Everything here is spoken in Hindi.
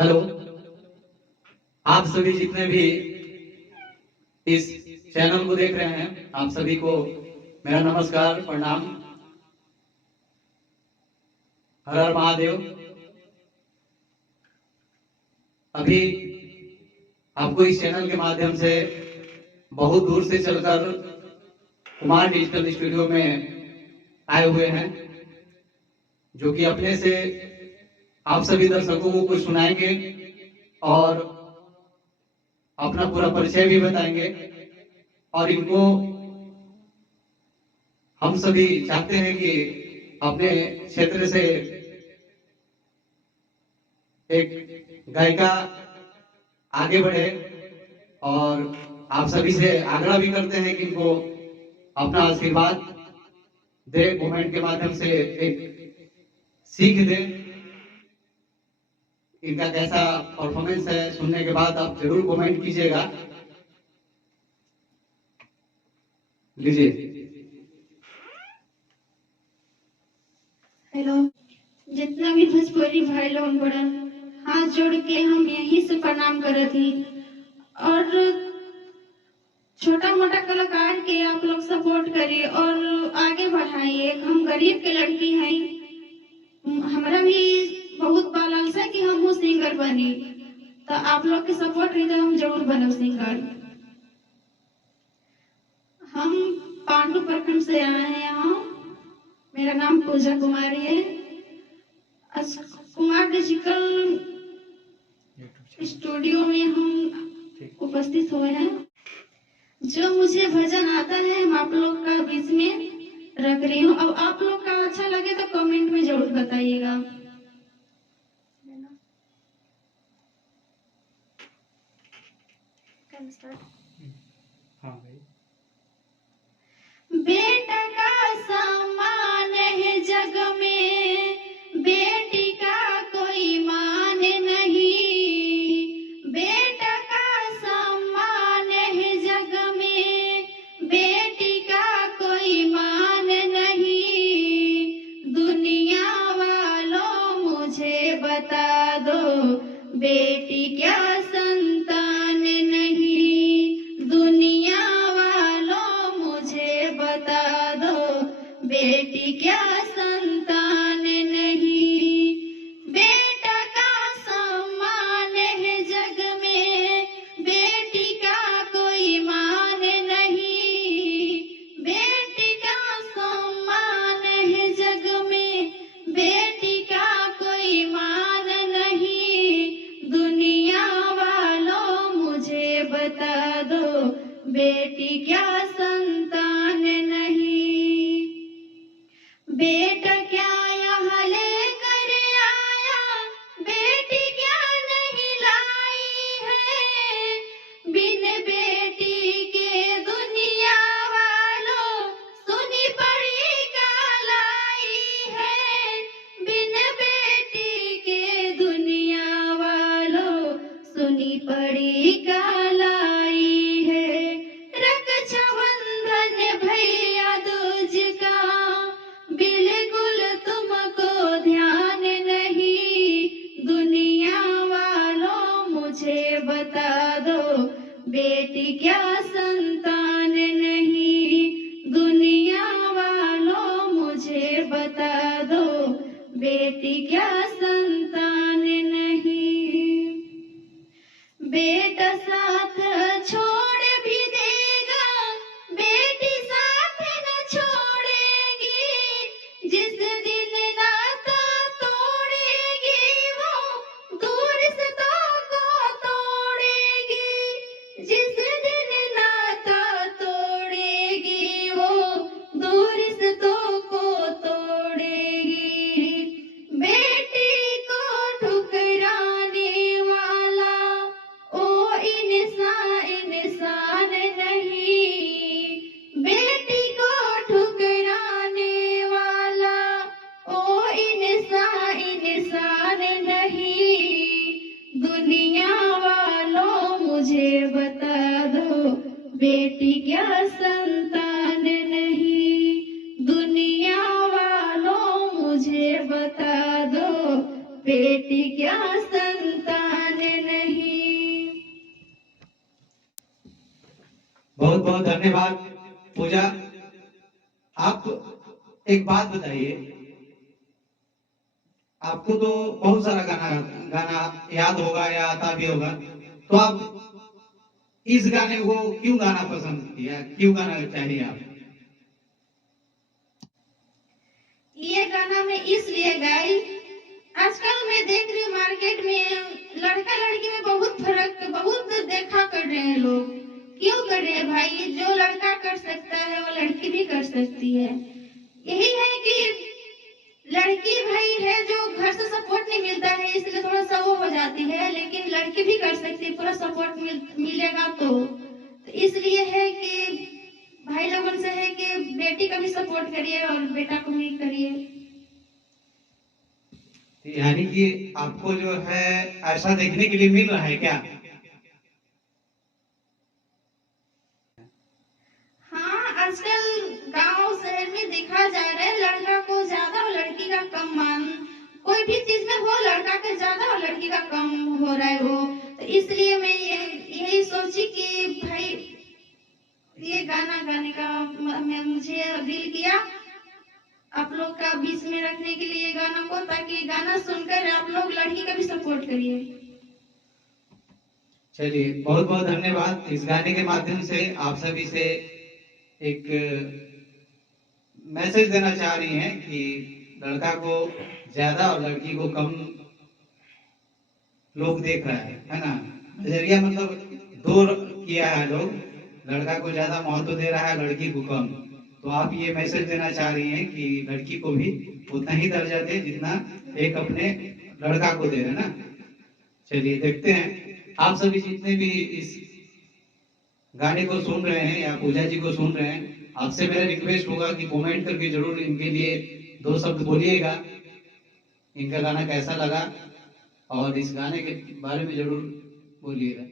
हेलो, आप सभी जितने भी इस चैनल को देख रहे हैं, आप सभी को मेरा नमस्कार, प्रणाम। हर हर महादेव। अभी आपको इस चैनल के माध्यम से बहुत दूर से चलकर कुमार डिजिटल स्टूडियो में आए हुए हैं, जो कि अपने से आप सभी दर्शकों को कुछ सुनाएंगे और अपना पूरा परिचय भी बताएंगे। और इनको हम सभी चाहते हैं कि अपने क्षेत्र से एक गायिका आगे बढ़े, और आप सभी से आग्रह भी करते हैं कि इनको अपना आशीर्वाद दे, कमेंट के माध्यम से एक सीख दे। इनका कैसा परफॉर्मेंस है सुनने के बाद आप जरूर कमेंट कीजिएगा। लीजिए। हेलो, जितना भी भोजपुरी भाई लोग बड़न, हाथ जोड़ के हम यहीं से प्रणाम करत ही। और छोटा मोटा कलाकार के आप लोग सपोर्ट करिए और आगे बढ़ाइए। हम गरीब के लड़की हैं, हमारा भी बहुत लालसा कि हम वो सिंगर बनी, तो आप लोग के सपोर्ट रही तो हम जरूर बनब सिंगर। हम पांडु प्रखंड से आए हैं यहाँ। मेरा नाम पूजा कुमारी है। कुमार डिजिटल स्टूडियो में हम उपस्थित हुए हैं। जो मुझे भजन आता है हम आप लोग का बीच में रख रही हूँ। अब आप लोग का अच्छा लगे तो कमेंट में जरूर बताइएगा। हाँ भाई। बेटा का सम्मान है जग में, बेटी का कोई मान नहीं। बेटा का सम्मान है जग में, बेटी का कोई मान नहीं। दुनिया वालों मुझे बता दो, बेटी क्या संतान नहीं। दुनिया वालों मुझे बता दो, बेटी क्या संतान नहीं। बेटा का सम्मान है जग में, बेटी का कोई मान नहीं। बेटी का सम्मान है जग में, बेटी का कोई मान नहीं। दुनिया वालों मुझे बता दो, बेटी क्या संतान नहीं। बेटा क्या यहाँ लेकर आया, बेटी क्या नहीं लाई है। बिन बेटी के दुनिया वालों सुनी पड़ी कालाई है। बिन बेटी के दुनिया वालों सुनी पड़ी कालाई है। रक्षाबंधन भैया दूज का बिल्कुल तुमको ध्यान नहीं। दुनिया वालों मुझे बता दो, बेटी क्या संतान नहीं। दुनिया वालों मुझे बता दो, बेटी क्या संतान नहीं। बेटा साथ छोड़ भी देगा, बेटी साथ न छोड़ेगी। जिस दिन नाता तोड़ेगी वो दूर से तो को तोड़ेगी। जिस दिन नाता तोड़ेगी वो दूर से तो को तोड़ेगी। बेटी को ठुकराने वाला ओ इंसान नहीं। बेटी को ठुकराने वाला ओ इंसान नहीं। दुनिया वालों मुझे बता दो, बेटी क्या संतान नहीं। दुनिया वालों मुझे बता दो, बेटी क्या संतान बहुत बहुत धन्यवाद। पूजा, आप एक बात बताइए, आपको तो बहुत सारा गाना गाना याद होगा या आता भी होगा, तो आप इस गाने को क्यों गाना पसंद किया, क्यों गाना चाहिए आप? ये गाना मैं इसलिए गाई, आजकल मैं देख रही हूँ मार्केट में लड़का लड़की में बहुत फर्क, बहुत देखा कर रहे हैं लोग। क्यों कर रहे हैं भाई? जो लड़का कर सकता है वो लड़की भी कर सकती है। यही है कि लड़की भाई है जो घर से सपोर्ट नहीं मिलता है, इसलिए थोड़ा सा वो हो जाती है, लेकिन लड़की भी कर सकती है, पूरा सपोर्ट मिलेगा तो इसलिए है कि भाई लोगों से है कि बेटी का भी सपोर्ट करिए और बेटा को भी करिए। यानी कि आपको जो है ऐसा देखने के लिए मिल रहा है क्या? हाँ, आजकल गांव शहर में देखा जा रहा है लड़का को ज्यादा और लड़की का कम मान, कोई भी चीज में हो लड़का का ज्यादा और लड़की का कम हो रहा है वो। तो इसलिए मैं यही सोची कि भाई ये गाना गाने का मुझे दिल किया आप लोग का बीच में रखने के लिए गाना को, ताकि गाना सुनकर आप लोग लड़की का भी सपोर्ट करिए। चलिए, बहुत बहुत धन्यवाद। इस गाने के माध्यम से आप सभी से एक मैसेज देना चाह रही हैं कि लड़का को ज्यादा और लड़की को कम लोग देख रहा है ना? नजरिया मतलब दूर किया है लोग, लड़का को ज्यादा महत्व दे रहा है, लड़की को कम। तो आप ये मैसेज देना चाह रही हैं कि लड़की को भी उतना ही दर्जा दे जितना एक अपने लड़का को दे, है ना? चलिए देखते हैं, आप सभी जितने भी इस गाने को सुन रहे हैं या पूजा जी को सुन रहे हैं, आपसे मेरा रिक्वेस्ट होगा कि कमेंट करके जरूर इनके लिए 2 शब्द बोलिएगा, इनका गाना कैसा लगा और इस गाने के बारे में जरूर बोलिएगा।